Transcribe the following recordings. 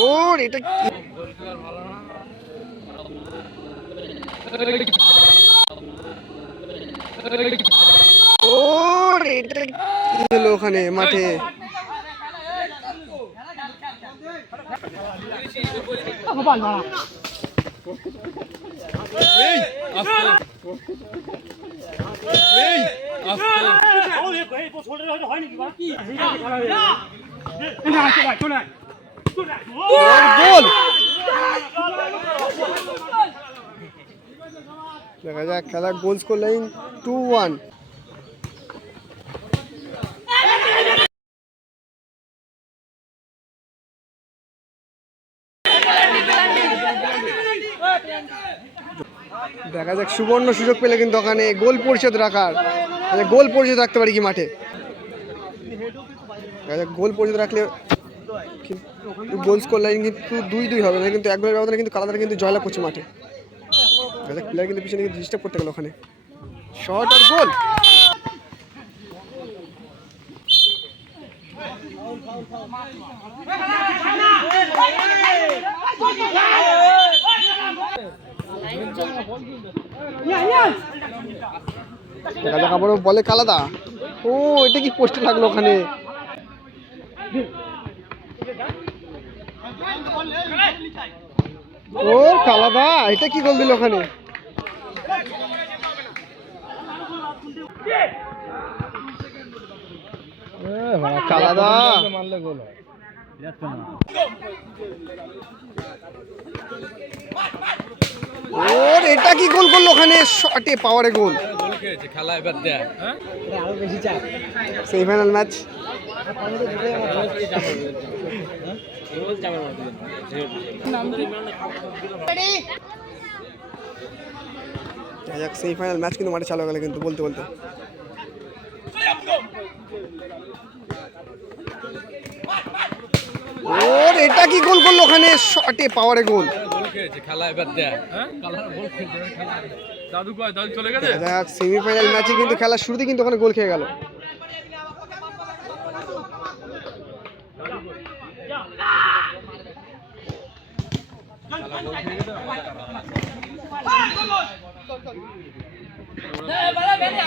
ওর এটা ওর এটা কি ওখানে মাঠে? দেখা যাক খেলা গোল স্কোর টু ওয়ান দেখা যাক, সুবর্ণ সুযোগ পেলে কিন্তু ওখানে গোল পরিশোধ রাখার মানে গোল পরিশোধ রাখতে পারি কি মাঠে? গোল পরিশোধ রাখলে গোল স্কোর লাইন কিন্তু দুই দুই হবে না কিন্তু এক গোলের ব্যবধানে কিন্তু কালাদার কিন্তু জয়লাভ করছে মাঠে। প্লেয়ার কিন্তু পিছনে কিন্তু ডিস্টার্ব করতে গেল ওখানে। শর্ট আর গোল। বলে কালাদা? ও, এটা কি পোস্টে লাগল ওখানে? ও, কালাদা, এটা কি গোল দিল ওখানে? কালাদা। ওর, এটা কি গোল করল ওখানে? শটে পাওয়ারে গোল। খেলা এবার সেমিফাইনাল ম্যাচ যাক সেমিফাইনাল ম্যাচ কিন্তু মাঠে চালু গেল কিন্তু, বলতে বলতে ওর এটা কি গোল করল ওখানে? শটে পাওয়ারে গোল। হ্যাঁ সেমিফাইনাল ম্যাচে কিন্তু খেলার শুরুতে কিন্তু ওখানে গোল খেয়ে গেল। খেলা দেখাই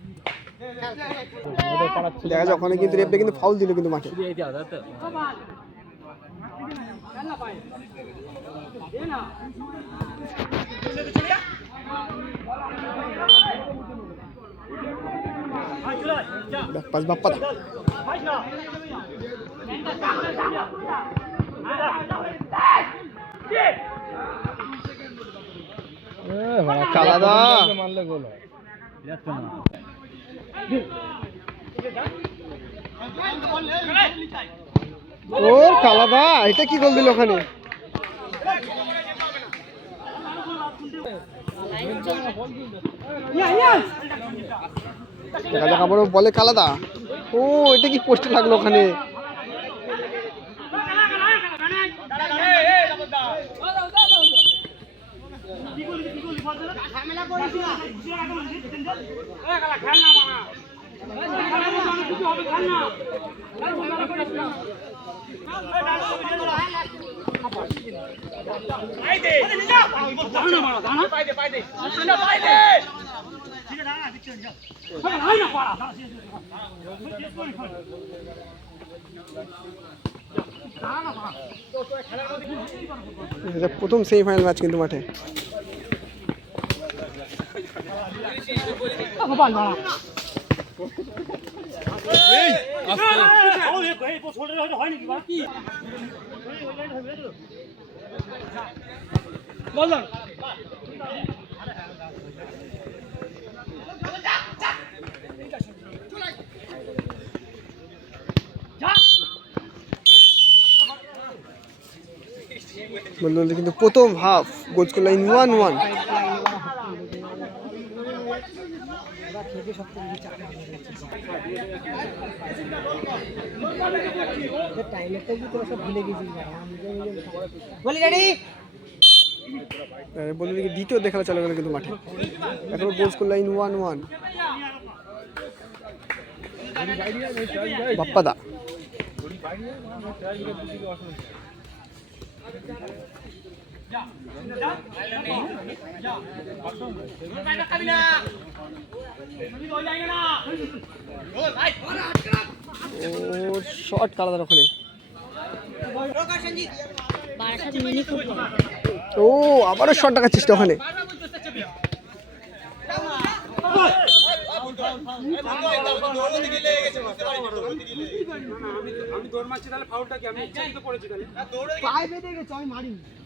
দেখা যাক ওখানে কিন্তু রেফে কিন্তু ফাউল দিল কিন্তু মাঠে। পাঁচ বাপ্পা কালাদা মারলে গোল ও কালাদা এটা কি গোল দিল ওখানে? দেখা যাক আবারও বলে কালাদা। ও এটা কি পোস্টে লাগল ওখানে? এটা প্রথম সেমিফাইনাল ম্যাচ কিন্তু মাঠে। কিন্তু প্রথম হাফ গোজ করল ইন ওয়ান ওয়ান বলতে দিকে দ্বিতীয় দেখা চলে গেল কিন্তু মাঠে। এখনও goal score line one one বাপ্পাদা। ও শর্ট কালাদার ওখানে মিনি ও আবারও শর্ট টাকার চেষ্টা ওখানে। আমি দৌড় মারছি তাহলে ফাউলটা কি? আমি ইচ্ছাকৃত পড়েছি তাহলে। বলো না তাহলে আমি তো ছোট ওইদিক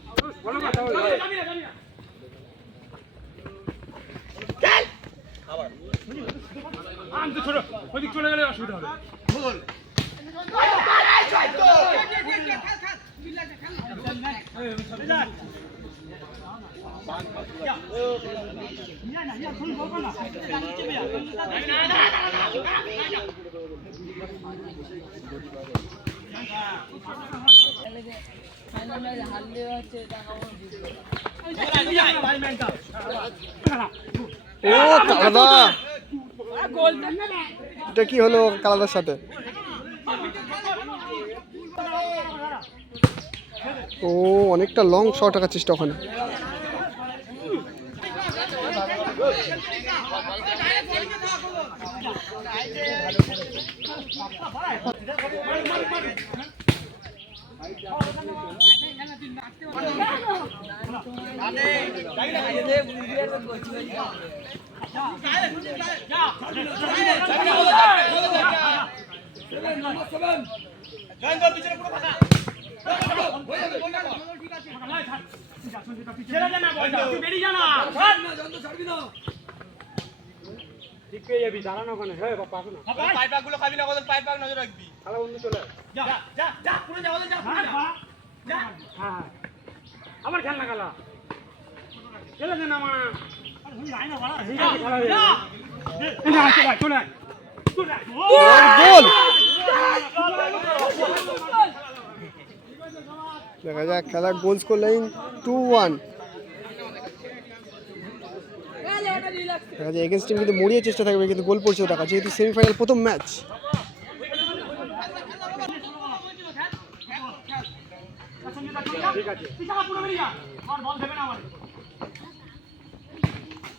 চলে গেলে অসুবিধা হবে ও কালাদা। এটা কি হলো কালাদার সাথে? ও অনেকটা লং শট রাখার চেষ্টা ওখানে ঠিক পেয়ে যাবি দাঁড়ানো ওখানে হ্যাঁ আসো না পাইপগুলো খাবি না কত পাইপ নজর রাখবি খেলা বন্ধু চলে যা যা যা পুরো যা যা যা যা হ্যাঁ হ্যাঁ আবার খেল খেলা। দেখা যাক খেলার গোল স্কোর টু ওয়ান দেখা যায় এগেনস্ট টিম কিন্তু মরিয়ে চেষ্টা থাকবে, কিন্তু গোল পড়ছে টাকা যেহেতু সেমিফাইনাল প্রথম ম্যাচ ঠিক আছে।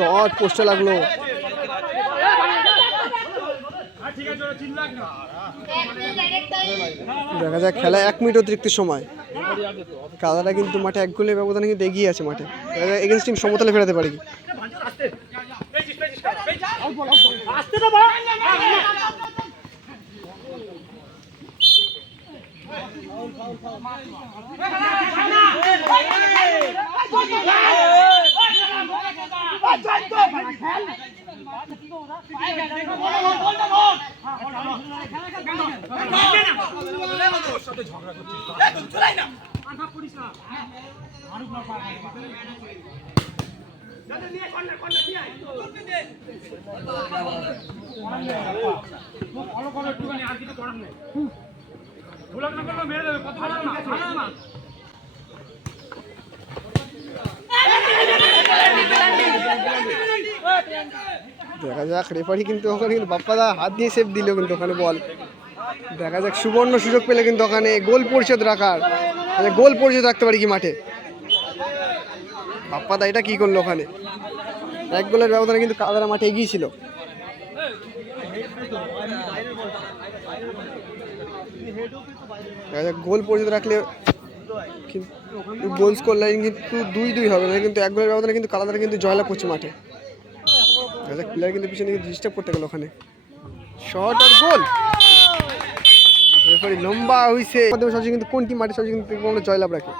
ওরা পোস্টে লাগল। দেখা যাক, খেলা এক মিনিট অতিরিক্ত সময়। কাদারা কিন্তু মাঠে এক গোলের ব্যবধানে কিন্তু এগিয়ে আছে মাঠে। এগেনস্ট টিম সমতলে ফেরাতে পারে কি। করো একটুখানি আর কিছু করার নেই ভুলাক না করলে মেরে দেবে কত না দেখা যাক রেফারি কিন্তু ওখানে কিন্তু বাপ্পাদা হাত দিয়ে সেভ দিল কিন্তু ওখানে বল দেখা যাক, সুবর্ণ সুযোগ পেলে কিন্তু ওখানে গোল পরিশোধ রাখার। মানে গোল পরিশোধ রাখতে পারি কি মাঠে? বাপ্পাদা এটা কি করল ওখানে? এক গোলের ব্যবধানে কিন্তু কাদারা মাঠে এগিয়ে ছিল। দেখা যাক, গোল পর্যন্ত রাখলে কিন্তু গোল স্কোর লাইন কিন্তু দুই দুই হবে না কিন্তু এক গোলের ব্যবধানে কিন্তু কালাদার কিন্তু জয়লাভ করছে মাঠে। দেখা প্লেয়ার কিন্তু পিছনে ডিস্টার্ব করতে গেল ওখানে। শর্ট আর গোল এরপরে লম্বা হইছে। মাধ্যমে সবচেয়ে কিন্তু কোন টিম মাঠে সবচেয়ে কিন্তু আমরা জয়লাভ রাখে।